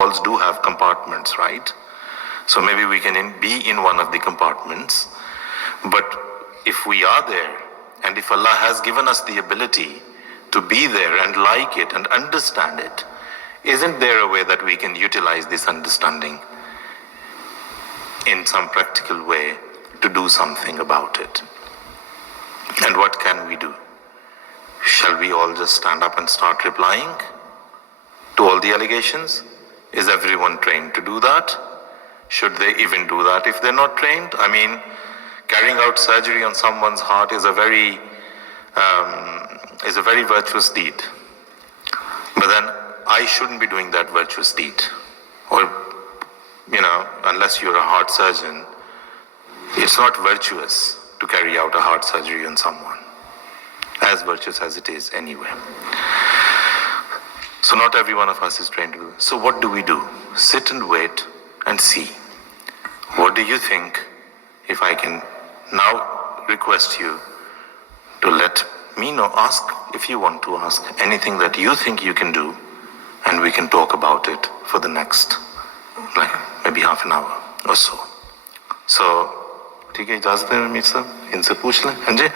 walls do have compartments, right? So maybe we can be in one of the compartments. But if we are there, and if Allah has given us the ability to be there and like it and understand it, isn't there a way that we can utilize this understanding in some practical way to do something about it? And what can we do? Shall we all just stand up and start replying to all the allegations? Is everyone trained to do that? Should they even do that if they're not trained? I mean, carrying out surgery on someone's heart is a very virtuous deed. But then I shouldn't be doing that virtuous deed. Or, unless you're a heart surgeon, it's not virtuous to carry out a heart surgery on someone, as virtuous as it is anyway. So not every one of us is trained to do this. So what do we do? Sit and wait and see. What do you think? If I can now request you to let me know, ask if you want to ask anything that you think you can do, and we can talk about it for the next, maybe half an hour or so. So, ठीक है, इजाजत है मीर साहब, इनसे पूछ लें, हाँ जी.